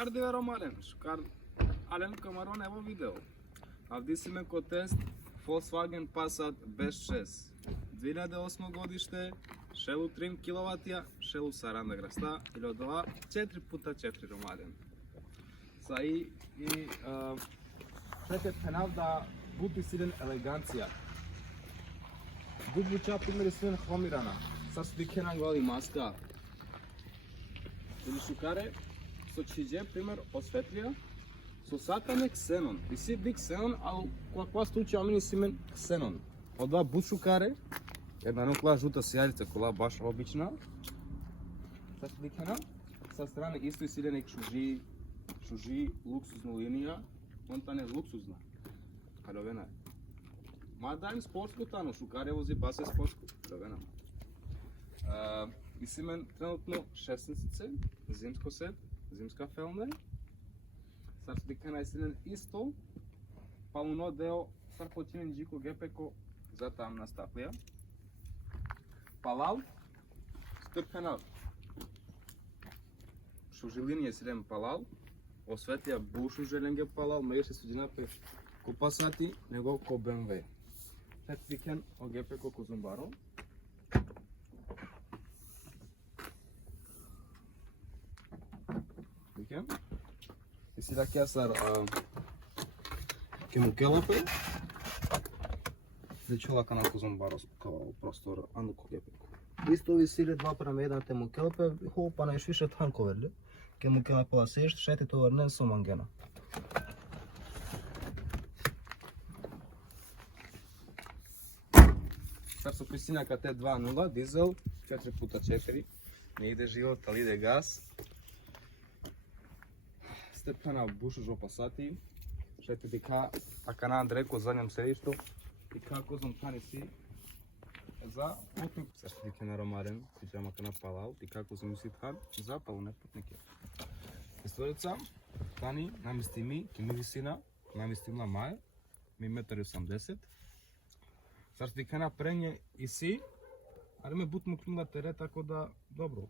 Кардивер Ромален, шукар Ален Камарон evo video. Avdi si me ko test Volkswagen Passat B6. 2008 godište, шелу 3 kW, шелу 40 грста или от това 4x4 Ромален. Са и след пенал да бути силен елеганция. Дубуча пример свен хромирана. Са свикенан голи маска. Или шукаре, со чиđe пример осветлија, со сакаме ксенон. И си би ксенон, а каква случаја мини си мен ксенон. Од два бушукаре, една нукла жута сијалица кола баш обична. Са сликана, са страна исто и силеник шужи луксузна линија, онта не луксузна. Каловена е. Ма дајм спортско тано, шукаре вози басе спортско. Каловена. И си мен тренутно 16, зимско сет, зимска фелне. Сар сликана е силен исто, па уно део сар починен джико гепеко за там на стаклија. Палал, стърпенал. Шужилин е силен палал, осветлија бушу желенге палал, мејеше судината ко Пасати, него ко БМВ. След сликен о гепеко ко Зумбаро. И сега ќе сар ќе му келапе. Зачула канал Козумбарос као простор анду когепеко. Исто ви силе два према едната му келапе, хубаво па најш више танковерле. Ке му келапела сешт, шети товарнен со мангена. Сар со присинака Т2.0, дизел 4x4. Не иде живот, али иде газ. Степена бушу жо Пасати. Шете дека акана Андреко задњам седишто. И како зам тани си за путник. Сашто дека на Ромарен, пиджама кана Палау, и како зам си тхан за палуне путнике. Историца, тани намести ми, ки ми висина, наместимла мај, ми 1,80 м. Сашто дека на прење и си, аре ме бут му климна тере, тако да добро.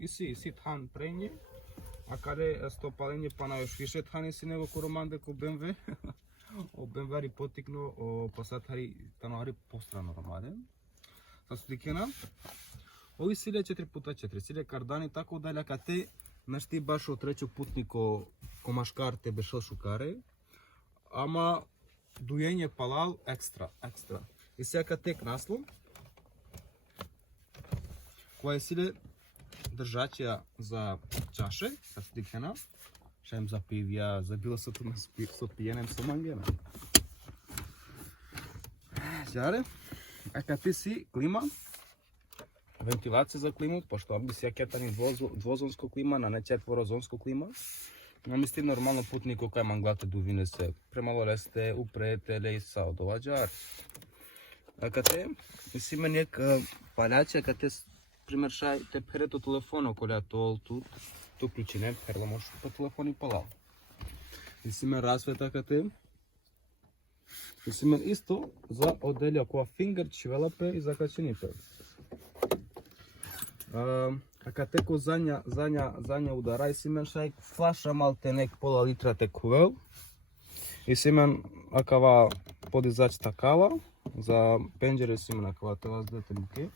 И си тхан прење, а каде стопалење па на још више тхани си него ко Романде ко БМВ. O BMW potiknu, o Passat hari tano пострано Ромаден. Са сликена. Ови силе 4x4, силе кардани тако даля кате нашти баш од рече путнико комашкар те бешал шукаре. Ама дујење палал екстра. И сега кате кнасло. Која силе држачија за чаше, са сликена. Шајм за пивја, за било со пиенем со мангена. Жаре, а кате си клима, вентилација за климу, пошто би си јакетани двозонско клима, на не четворозонско клима. Намести нормално путнико кај манглате дувине се, премало лесте, упретеле и са од ова джар. А кате, си ме нек палјаче, кате, пример шај, те перето телефоно, коля тол тут, то клучине перла може по телефони палал. И си мен расвета кате. И си мен исто за оделја која фингер чивелапе и закаченипе. А кате ко зања удара и си мен шај флаша малте нек пола литра те кувел. И си мен акава подизач такава за пенџере си мен акава те воздете буке.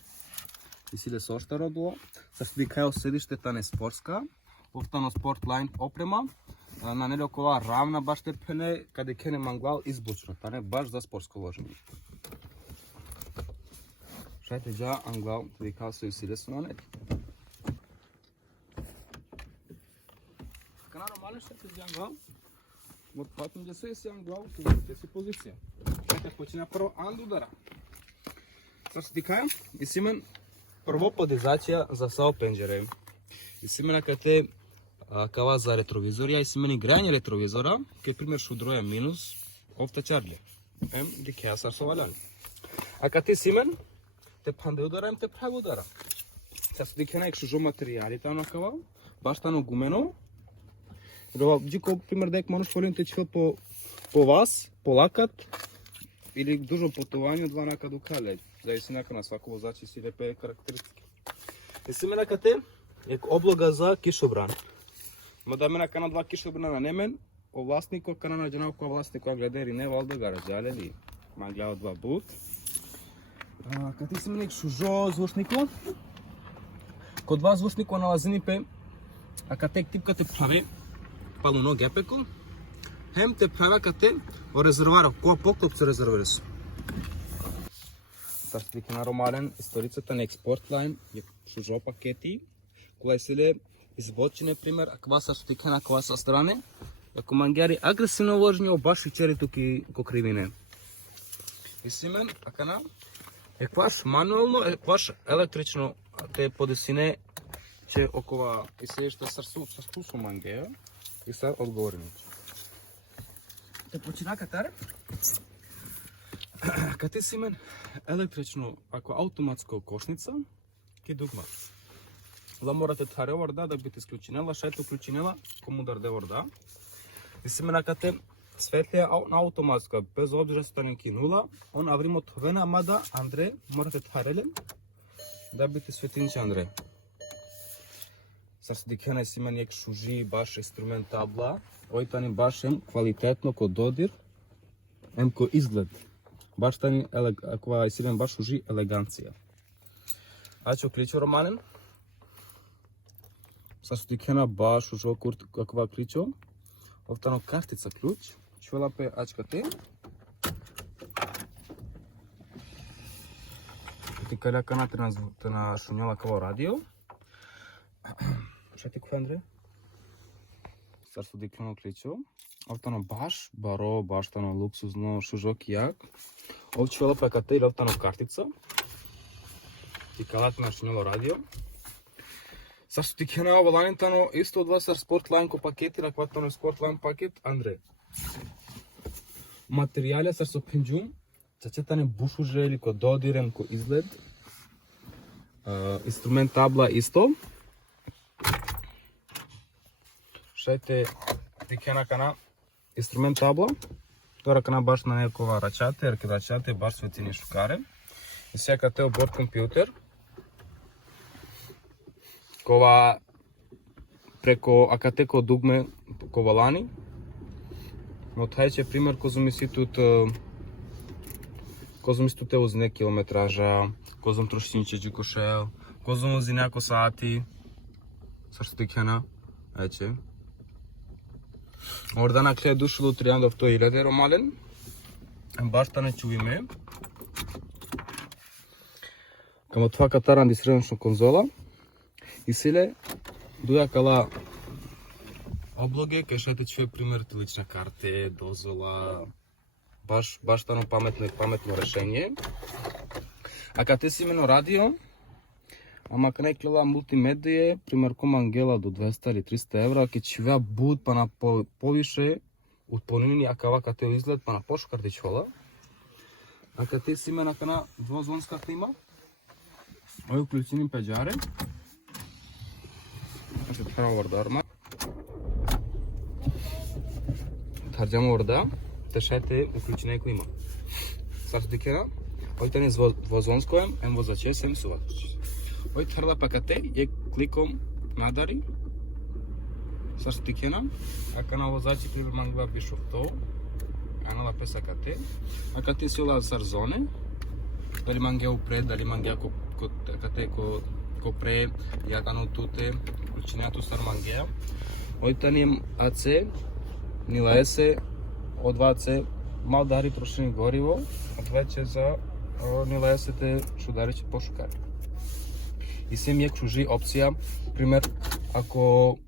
И си ле сошта родила. Са сликајо седиште тане спортска. Повтано спортлайн опрема, на неле окола равна баш те пене, каде кене манглал избочно, та не баш за спортско ложење. Шајте джа англал, те викал со усиле со на нет. Кана нормален шајте джа англал, од патен джа се си англал, те си позиција. Шајте почина прво анду удара. Са се тикајам, и си мен прво подизација за сао пенџере. И си мен кате кава за ретровизор, ја и си мени грејање ретровизора, кај пример шудроја минус, овта чарле. Ди кеја сар со валяли. А кате си мен, те панде удара, те прави удара. Са се дикена ек шужо материјали тано кава, баш тано гумено. Джико, пример, дек мануш полин те чил по вас, по лакат, или дужо путување од ванака до кале. Зависи нака на свако возачи си лепе карактеристики. И си мен кате, ек облога за кишобран. Ма да мена кана 2 кишобрина на немен, о власнико кана на джанавко власнико гледери не валда гаражале ли. Ма гледа 2 бут. Кати си менек шужо звучнико. Ко 2 звучнико налазини пе, а катек типка те прави палуно гепеко. Хем те прави кате о резервара, која поклоп се резервирас. Сартификат на ромален, историцата на експортлайн е шужо пакети, која се избочине пример, а ква сартификат на ква са стране, ако мангяри агресивно вложени обаш и чери туки ко кривине. И симен, акана, екваш мануелно, екваш електрично, те подесине, че окова и седишта сарсу мангеја и са одговорени. Те почина катаре? Кате си мен електрично, ако автоматско кошница, ки дугма. Ла морате таре варда да бите склучинела, шето ключинела, кому дарде варда. И си мен кате светлија на автоматска, без обзира станен кинула, он авримо товена, мада, Андре, морате тареле, да бите светлинче, Андре. Сар се дикена си мен ек шужи баш инструмент табла, ојтани баш ем квалитетно ко додир, ем ко изглед. Баш тани, ако си мен баш шужи елеганција. Ачо кличо романен, сар се дикена баш ужо каква кличо, овтано картица ключ, чувала пе ачкате. Ти каля канате на шунјала каво радио. Шати кој Андре? Сар со диклено кличо. Овтано баш, баро, баштано луксузно, шужок јак. Овчувала пе кате или овтано картица. Ти калате на шунјало радио. Сар со тикена оваланитано исто од вас сар спортлайн ко пакети, ракватано спортлайн пакет, Андре. Материјалја сар со пенџум, чачетане бушуже или ко додирен, ко изглед. Инструмент табла исто. Шајте тикена кана инструмент табла. Тора кана баш на некова рачате, ерке рачате, баш светини шукаре. И сега те борд компјутер. Кова преко акатеко дугме ковалани. Но тајче пример козум истут узне километража, козум трошинче джикошел, козум узи няко сати. Сашто тикена, ече. Ордана кле душило тријандов тој иледе ромален. Башта не чувиме. Камо това катаран ди средношно конзола. И силе дуја кала облоге, кај шајте чуе пример лична карте, дозвола, баш тано паметно решение. А кате си имено радио, ама кај клела мултимедија, пример ком Ангела до 200 или 300 евра, ке чивеа буд па на повише од понини, а кава кате изглед па на пошо картичвала. А кате си имена кана двозонска клима, ој уклучени пеџаре. Ще тхарам варда арма. Тхарджам варда, те шајте уклучена клима. Сар дикена, ој тани двозонско ем возачес ем сувач. Ој тхарла пакате, е кликом надари. Сар дикена, а кана возачи пример мангла бишов то, анала песа кате. А кате сила сар зоне, дали манге упред, дали манге кате ко пре, јакано туте, ключињато стар мангеја. Ојтани АЦ, нила есе, од 2C, мал дари прошени гориво, од вече за нила есете шудариче пошукари. И сем јек шужи опција, пример, ако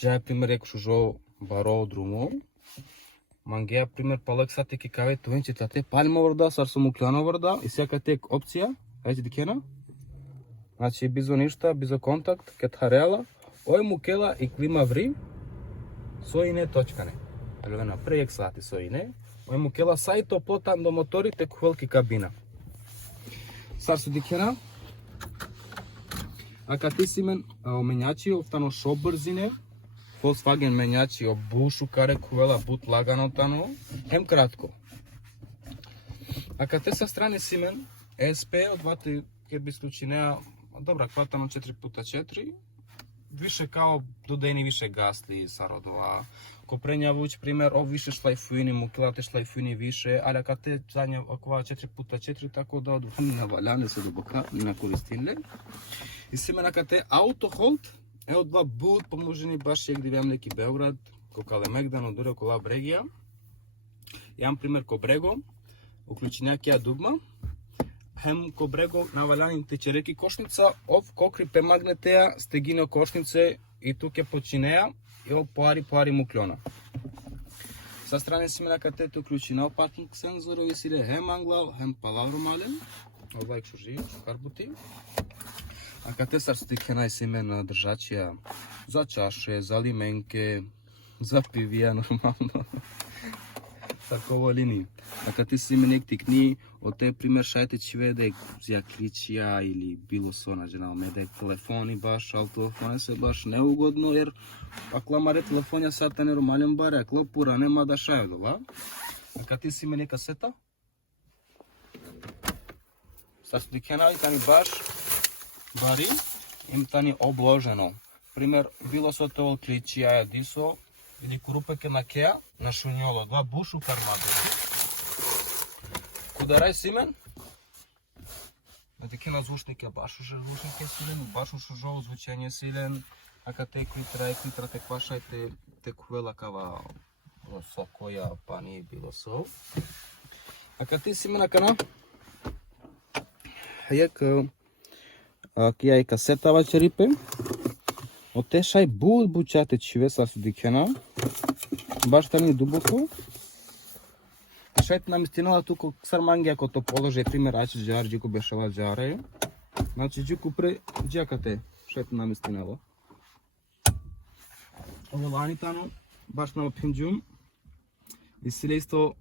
џај пример јек шужо баро друмо, мангеја пример палек сати ки каве туенче тате палма врда, сар сум уклјано врда, и сека тек опција, ејте дикена. Значи, бизо ништа, бизо контакт, ке тхарела, ој му кела и клима ври, со ине точкане. Елевена прејек сати со ине, ој му кела сајто плотан до моторите кухвелки кабина. Сар со дикена, а кати си мен менјачи, офтано шо брзине, Volkswagen менјачи, обушу каре кувела бут лагано тано, хем кратко. А кате са страни си мен, ESP од двата ке би склучинеа, добра, кватано 4x4, više kao dodeni više gasli sarodova. Koprenja vuć primjer o više šlajfuni, mukilate šlajfuni više, ali kad te zadnja ova 4x4 tako da navaljane se do boka i na koristile. I semena kad te autohold, evo dva bud pomnoženi baš jak divjam neki Beograd, ko Kalemegdan, odure kola Bregija. Jedan primjer ko Brego, uključenjakija dugma. Hem ko Brego navaljani tečereki košnica, ov kokripe magneteja, stegine košnice i tuke počinеja i ov poari muklona. Sa strane semena kad te uključena parking senzorovi sile hem anglav, hem palavro malen. Ovaj šuži, škarbuti. A kad te sarstike najsemena držačija za čaše, za limenke, za pivija normalno. Такова линии. А като ти си менек тикни, от те пример шайте чиве да е зя кличия или било со на жена ме да е телефони баш, ал телефони се баш неугодно, jer акла маре телефония сата нормален баре, акла пура нема да шае дова. А като ти си мене касета, sa slikena i tani baš bari im tani obloženo. Пример, било со тоа кличија дисо или крупеке на кеа на шунјоло, два бушу кармаго. Кударај симен? Таки на звучнике баш уже звучнике силен, баш уже звучење силен, а кате клитра те квашајте те кувела кава со која па не било со. А кате симен акана? Јак кија и касетава черипе. Оте шај бучате чиве са дикена. Баш тани дубоко. А шајте наместинала туку сарманги ако то положи пример ачи джар джику бешала джаре. Значи джику пре джакате шајте наместинала. Оловани тану баш на пинџум. И силејсто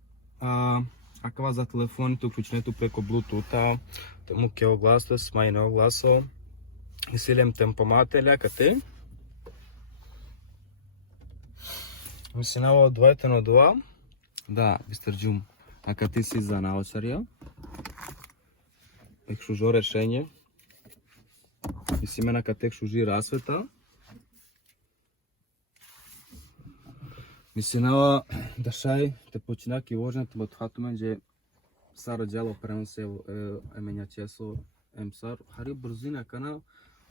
акава за телефоните уклученето преко Bluetooth-а, тему кео гласо, смајнео гласо. И силем темпомате лякате. Мисинава двајте на два. Да, бистърджум. А кати си за наочарија. Ек шужо решење. И си мена катек шужи расвета. Мисинава да шај те починак и вожнете во тватумен, че саро джало пренose еменја чесо емсар. Хари брзина кана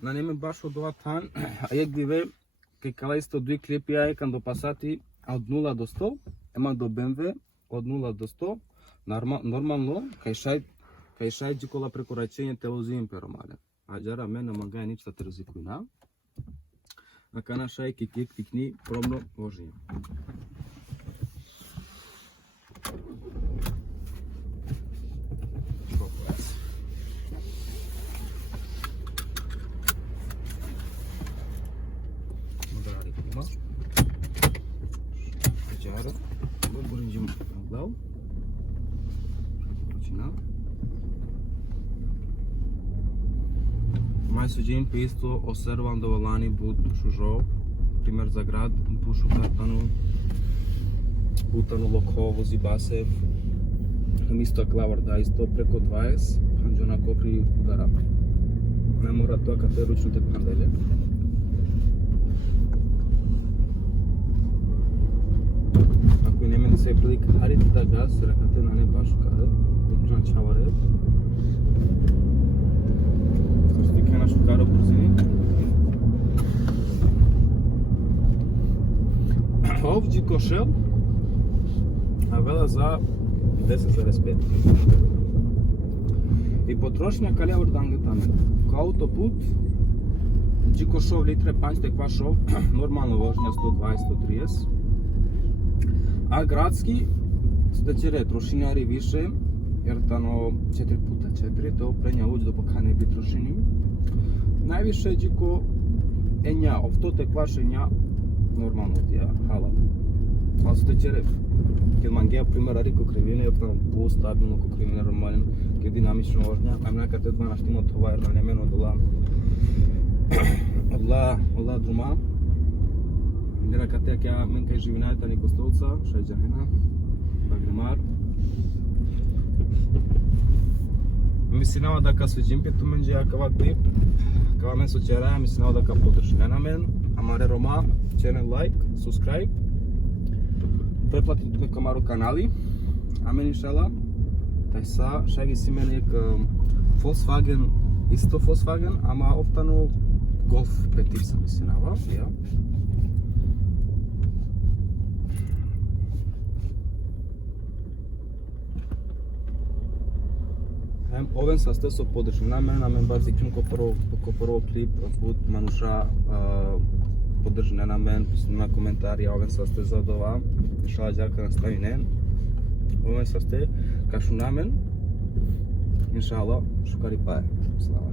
на неме баш од ова тан, а јек диве кај кала исто дуи клипи ај кан до Passati од 0 до 100, ема до BMW од 0 до 100, нормално кај шај джикола прекорачење телози имперомале. А джара мене магај ничта терзикуина. А кана шај кик тикни пробно вожење. Бұрынжым алау. Почина. Май суđen pesto osservam do valani bud šužo. Пример за град, бушу картану. Бутану локово зибасе. Мисто клавар да исто преко 20. Панđona kokri udara. Не мора тоа кате ручно те панделе. Ако неме да се прилика харите да газ, рекате на не баш кара, на чаваре. Сърстике на шукара брзини. Овдje кошел, а вела за 10,5. И потрошња каля ордангетаме. Ко аутопут, джико шов литре панчте ква шов, нормално вожња 120-130. А градски, стачере трошињари више, jer tano 4x4, to prenja uđe do boka ne bi trošini. Najviše džiko enja, ovto te kvašenja, normalno tija hala. Ali su tečere, kad man geja primjer ari ko krivine, je tamo po stabilno ko krivine normalno, kad dinamično vožnja, a mnaka te dva naštimo tovarno, nemeno odla druma. Dira katea kja menka je živinajta ni kostolca, šajđanina, bagrimar. Мисинава дека се джимпето менџи акава клип, Ka men suggererer mi sinal da ka podrži na men, amare Roma, channel like, subscribe. Pretplatite me kamaru kanali. Amen inshallah. Taj sa šagi si meni Volkswagen, isto Volkswagen, ama oftano Golf 5 sam misinava, ja. Овен састав со поддрши на мен базиким ко прво клип пут мануша поддржи на мен, на коментари, овен састав за това, шала џарка настави нен. Овен састав кашу на мен, иншалла, шукари пае. Слава.